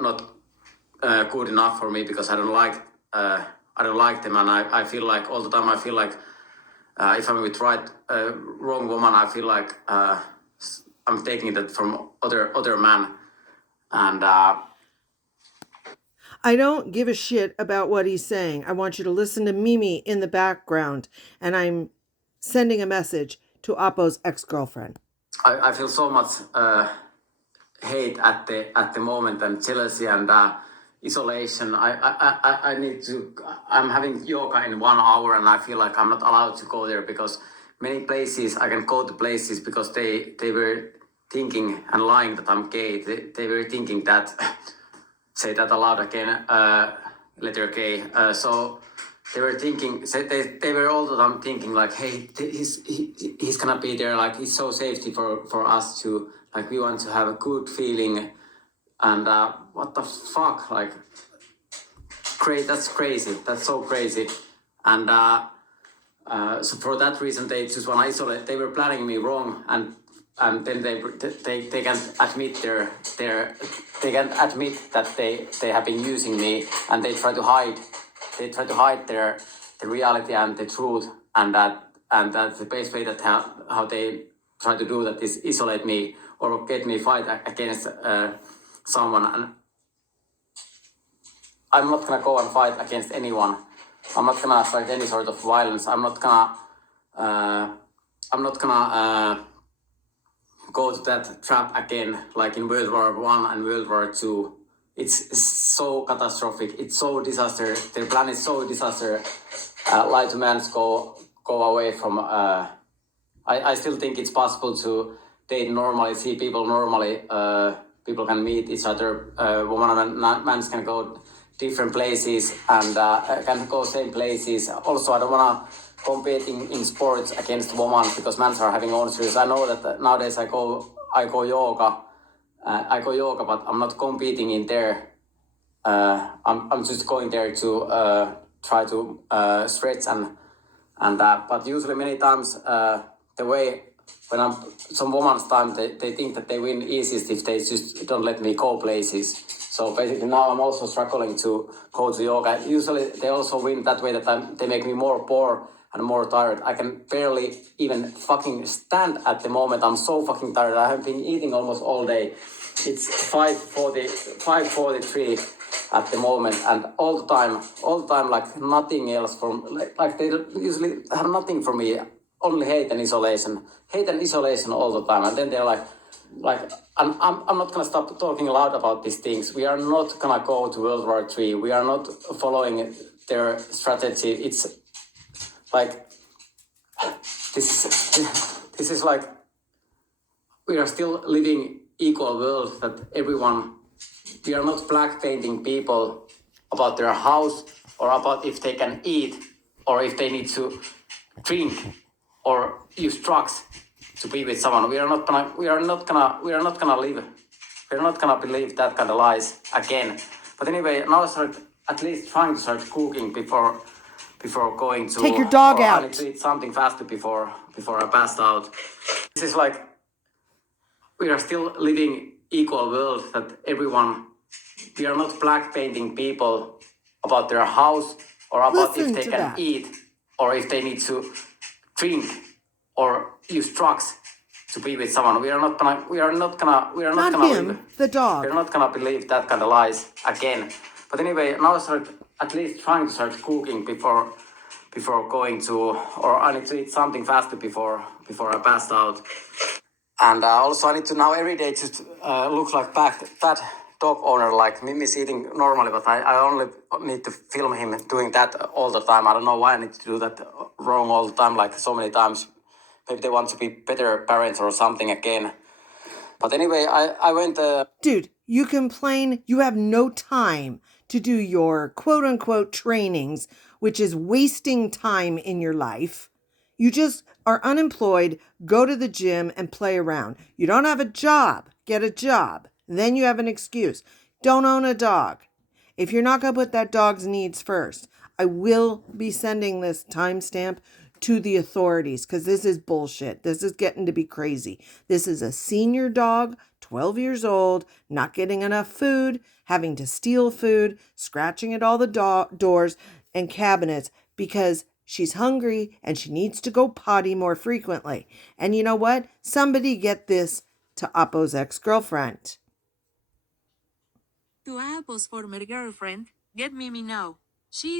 not good enough for me because I don't like them, and I feel like all the time I feel like if I'm with wrong woman, I feel like I'm taking that from other man, and I don't give a shit about what he's saying. I want you to listen to Mimi in the background, and I'm sending a message to Aapo's ex-girlfriend. I feel so much hate at the moment, and jealousy, and isolation. I need to. I'm having yoga in 1 hour, and I feel like I'm not allowed to go there because many places I can go to places because they were thinking and lying that I'm gay. They were thinking that say that aloud again. Letter K. So they were thinking. They were all the time thinking like, hey, he's gonna be there. Like it's so safety for us to like we want to have a good feeling. And what the fuck, like, that's crazy. That's so crazy. And so for that reason, they just want to isolate. They were planning me wrong, and then they can admit they can admit that they have been using me, and they try to hide the reality and the truth, and that's the best way that how they try to do that is isolate me or get me fight against someone. And I'm not gonna go and fight against anyone. I'm not gonna fight any sort of violence. I'm not gonna go to that trap again, like in World War One and World War Two. It's so catastrophic. It's so disaster. Their plan is so disaster. Lie to men go away from. I still think it's possible to date normally, see people normally. People can meet each other. Women and men can go different places and can go same places. Also, I don't wanna compete in sports against women because men are having own series. I know that nowadays I go yoga. But I'm not competing in there. I'm just going there to try to stretch and but usually many times the way when I'm some women's time they think that they win easiest if they just don't let me go places. So basically now I'm also struggling to go to yoga. Usually they also win that way that they make me more bored and more tired. I can barely even fucking stand at the moment. I'm so fucking tired. I have been eating almost all day. It's 5:43 at the moment, and all the time, like nothing else from like they usually have nothing for me, only hate and isolation all the time, and then they're like I'm not gonna stop talking loud about these things. We are not gonna go to World War III. We are not following their strategy. It's like this is like we are still living equal world that everyone. We are not black painting people about their house or about if they can eat or if they need to drink or use drugs to be with someone. We are not gonna believe that kind of lies again. But anyway, now I start at least trying to start cooking before going to take your dog out. I need to eat something faster before I pass out. This is like we are still living equal world that everyone. We are not black painting people about their house or about if they can eat or if they need to drink or use drugs to be with someone. We are not gonna the dog. We're not gonna believe that kind of lies again. But anyway, now I start at least trying to start cooking before going to, or I need to eat something faster before I pass out. And also I need to now every day just look like fat dog owner, like Mimi's eating normally, but I only need to film him doing that all the time. I don't know why I need to do that wrong all the time, like so many times. Maybe they want to be better parents or something again. But anyway, I went... Dude, you complain you have no time to do your quote-unquote trainings, which is wasting time in your life. You just are unemployed, go to the gym and play around. You don't have a job, get a job. Then you have an excuse. Don't own a dog. If you're not going to put that dog's needs first, I will be sending this timestamp to the authorities because this is bullshit. This is getting to be crazy. This is a senior dog, 12 years old, not getting enough food, having to steal food, scratching at all the doors and cabinets because she's hungry and she needs to go potty more frequently. And you know what? Somebody get this to Aapo's ex-girlfriend. To Aapo's former girlfriend, get Mimi now. She